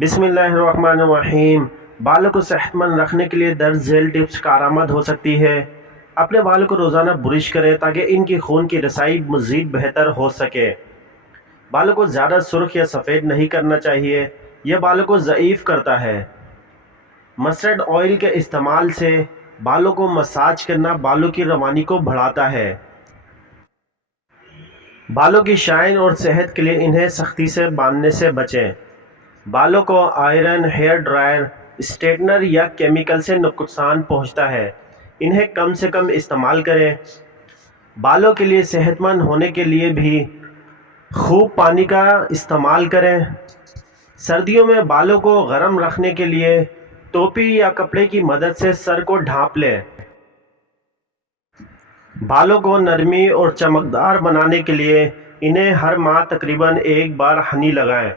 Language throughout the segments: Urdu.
بسم اللہ الرحمن الرحیم۔ بالوں کو صحت مند رکھنے کے لیے درج ذیل ٹپس کارآمد ہو سکتی ہے۔ اپنے بالوں کو روزانہ برش کریں تاکہ ان کی خون کی رسائی مزید بہتر ہو سکے۔ بالوں کو زیادہ سرخ یا سفید نہیں کرنا چاہیے، یہ بالوں کو ضعیف کرتا ہے۔ مسٹرڈ آئل کے استعمال سے بالوں کو مساج کرنا بالوں کی روانی کو بڑھاتا ہے۔ بالوں کی شائن اور صحت کے لیے انہیں سختی سے باندھنے سے بچیں۔ بالوں کو آئرن، ہیئر ڈرائر، اسٹریٹنر یا کیمیکل سے نقصان پہنچتا ہے، انہیں کم سے کم استعمال کریں۔ بالوں کے لیے صحت مند ہونے کے لیے بھی خوب پانی کا استعمال کریں۔ سردیوں میں بالوں کو گرم رکھنے کے لیے ٹوپی یا کپڑے کی مدد سے سر کو ڈھانپ لیں۔ بالوں کو نرمی اور چمکدار بنانے کے لیے انہیں ہر ماہ تقریباً ایک بار ہنی لگائیں۔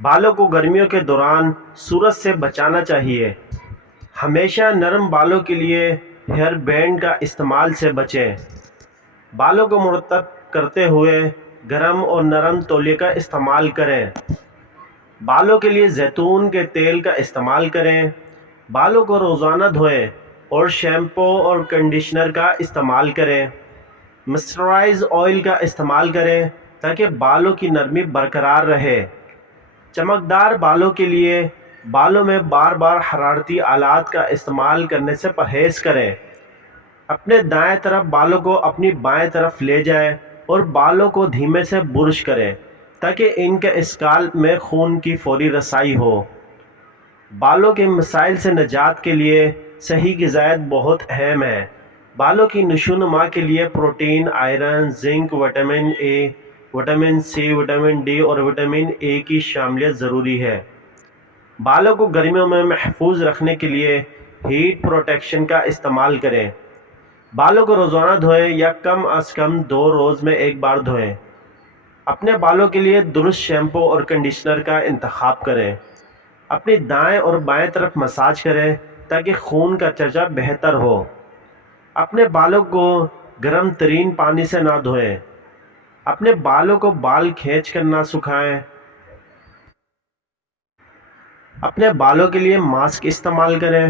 بالوں کو گرمیوں کے دوران سورج سے بچانا چاہیے۔ ہمیشہ نرم بالوں کے لیے ہیئر بینڈ کا استعمال سے بچیں۔ بالوں کو مرتب کرتے ہوئے گرم اور نرم تولیے کا استعمال کریں۔ بالوں کے لیے زیتون کے تیل کا استعمال کریں۔ بالوں کو روزانہ دھوئیں اور شیمپو اور کنڈیشنر کا استعمال کریں۔ مسٹرائز آئل کا استعمال کریں تاکہ بالوں کی نرمی برقرار رہے۔ چمکدار بالوں کے لیے بالوں میں بار بار حرارتی آلات کا استعمال کرنے سے پرہیز کریں۔ اپنے دائیں طرف بالوں کو اپنی بائیں طرف لے جائیں اور بالوں کو دھیمے سے برش کریں تاکہ ان کے اسکالپ میں خون کی فوری رسائی ہو۔ بالوں کے مسائل سے نجات کے لیے صحیح غذائیت بہت اہم ہے۔ بالوں کی نشوونما کے لیے protein, iron, zinc, vitamin A, vitamin C, vitamin D اور وٹامن اے کی شاملیت ضروری ہے۔ بالوں کو گرمیوں میں محفوظ رکھنے کے لیے ہیٹ پروٹیکشن کا استعمال کریں۔ بالوں کو روزانہ دھوئیں یا کم از کم 2 روز میں ایک بار دھوئیں۔ اپنے بالوں کے لیے درست شیمپو اور کنڈیشنر کا انتخاب کریں۔ اپنی دائیں اور بائیں طرف مساج کریں تاکہ خون کا چرچا بہتر ہو۔ اپنے بالوں کو گرم ترین پانی سے نہ دھوئیں۔ اپنے بالوں کو بال کھینچ کر نہ سکھائیں۔ اپنے بالوں کے لیے ماسک استعمال کریں۔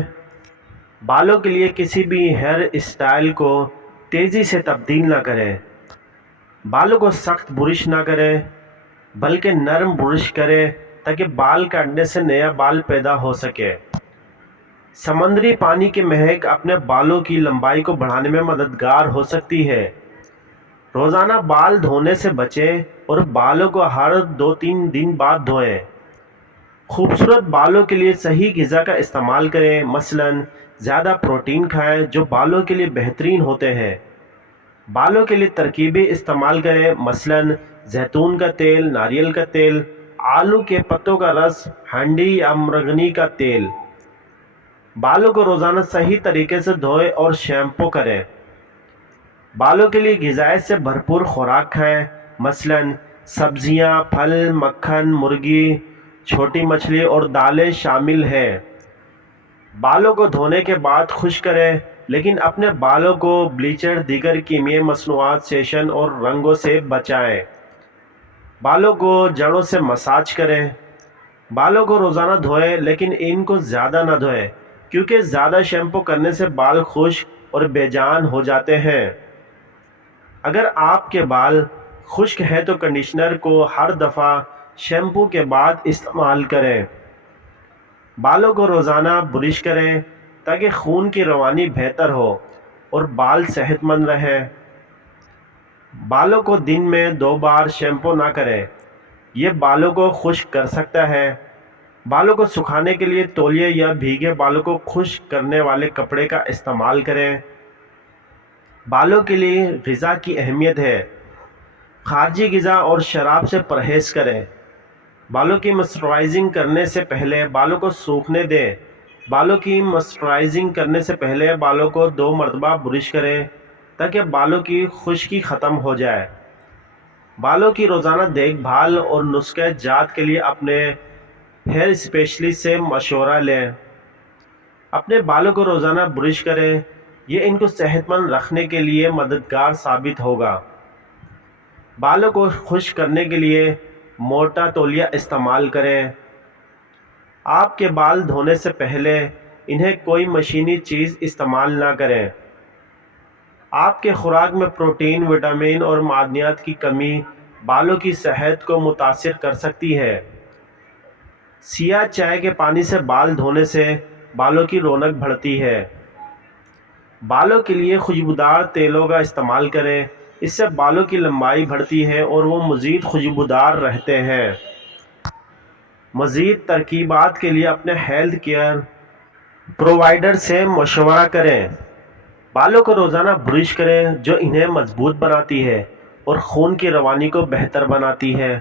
بالوں کے لیے کسی بھی ہیئر اسٹائل کو تیزی سے تبدیل نہ کریں۔ بالوں کو سخت برش نہ کریں بلکہ نرم برش کریں تاکہ بال کاٹنے سے نیا بال پیدا ہو سکے۔ سمندری پانی کی مہک اپنے بالوں کی لمبائی کو بڑھانے میں مددگار ہو سکتی ہے۔ روزانہ بال دھونے سے بچیں اور بالوں کو ہر 2-3 دن بعد دھوئیں۔ خوبصورت بالوں کے لیے صحیح غذا کا استعمال کریں، مثلاً زیادہ پروٹین کھائیں جو بالوں کے لیے بہترین ہوتے ہیں۔ بالوں کے لیے ترکیبیں استعمال کریں، مثلاً زیتون کا تیل، ناریل کا تیل، آلو کے پتوں کا رس، ہانڈی یا مرغنی کا تیل۔ بالوں کو روزانہ صحیح طریقے سے دھوئیں اور شیمپو کریں۔ بالوں کے لیے غذائیت سے بھرپور خوراک کھائیں، مثلاً سبزیاں، پھل، مکھن، مرغی، چھوٹی مچھلی اور دالیں شامل ہیں۔ بالوں کو دھونے کے بعد خشک کریں، لیکن اپنے بالوں کو بلیچر، دیگر کیمیائی مصنوعات، سیشن اور رنگوں سے بچائیں۔ بالوں کو جڑوں سے مساج کریں۔ بالوں کو روزانہ دھوئیں لیکن ان کو زیادہ نہ دھوئیں کیونکہ زیادہ شیمپو کرنے سے بال خشک اور بے جان ہو جاتے ہیں۔ اگر آپ کے بال خشک ہیں تو کنڈیشنر کو ہر دفعہ شیمپو کے بعد استعمال کریں۔ بالوں کو روزانہ برش کریں تاکہ خون کی روانی بہتر ہو اور بال صحت مند رہیں۔ بالوں کو دن میں 2 بار شیمپو نہ کریں، یہ بالوں کو خشک کر سکتا ہے۔ بالوں کو سکھانے کے لیے تولیے یا بھیگے بالوں کو خشک کرنے والے کپڑے کا استعمال کریں۔ بالوں کے لیے غذا کی اہمیت ہے۔ خارجی غذا اور شراب سے پرہیز کریں۔ بالوں کی مسچرائزنگ کرنے سے پہلے بالوں کو سوکھنے دیں۔ بالوں کی مسچرائزنگ کرنے سے پہلے بالوں کو 2 مرتبہ برش کریں تاکہ بالوں کی خشکی ختم ہو جائے۔ بالوں کی روزانہ دیکھ بھال اور نسخہ جات کے لیے اپنے ہیئر اسپیشلسٹ سے مشورہ لیں۔ اپنے بالوں کو روزانہ برش کریں، یہ ان کو صحت مند رکھنے کے لیے مددگار ثابت ہوگا۔ بالوں کو خشک کرنے کے لیے موٹا تولیہ استعمال کریں۔ آپ کے بال دھونے سے پہلے انہیں کوئی مشینی چیز استعمال نہ کریں۔ آپ کے خوراک میں پروٹین، وٹامن اور معدنیات کی کمی بالوں کی صحت کو متاثر کر سکتی ہے۔ سیاہ چائے کے پانی سے بال دھونے سے بالوں کی رونق بڑھتی ہے۔ بالوں کے لیے خوشبودار تیلوں کا استعمال کریں، اس سے بالوں کی لمبائی بڑھتی ہے اور وہ مزید خوشبودار رہتے ہیں۔ مزید ترکیبات کے لیے اپنے ہیلتھ کیئر پرووائڈر سے مشورہ کریں۔ بالوں کو روزانہ برش کریں جو انہیں مضبوط بناتی ہے اور خون کی روانی کو بہتر بناتی ہے۔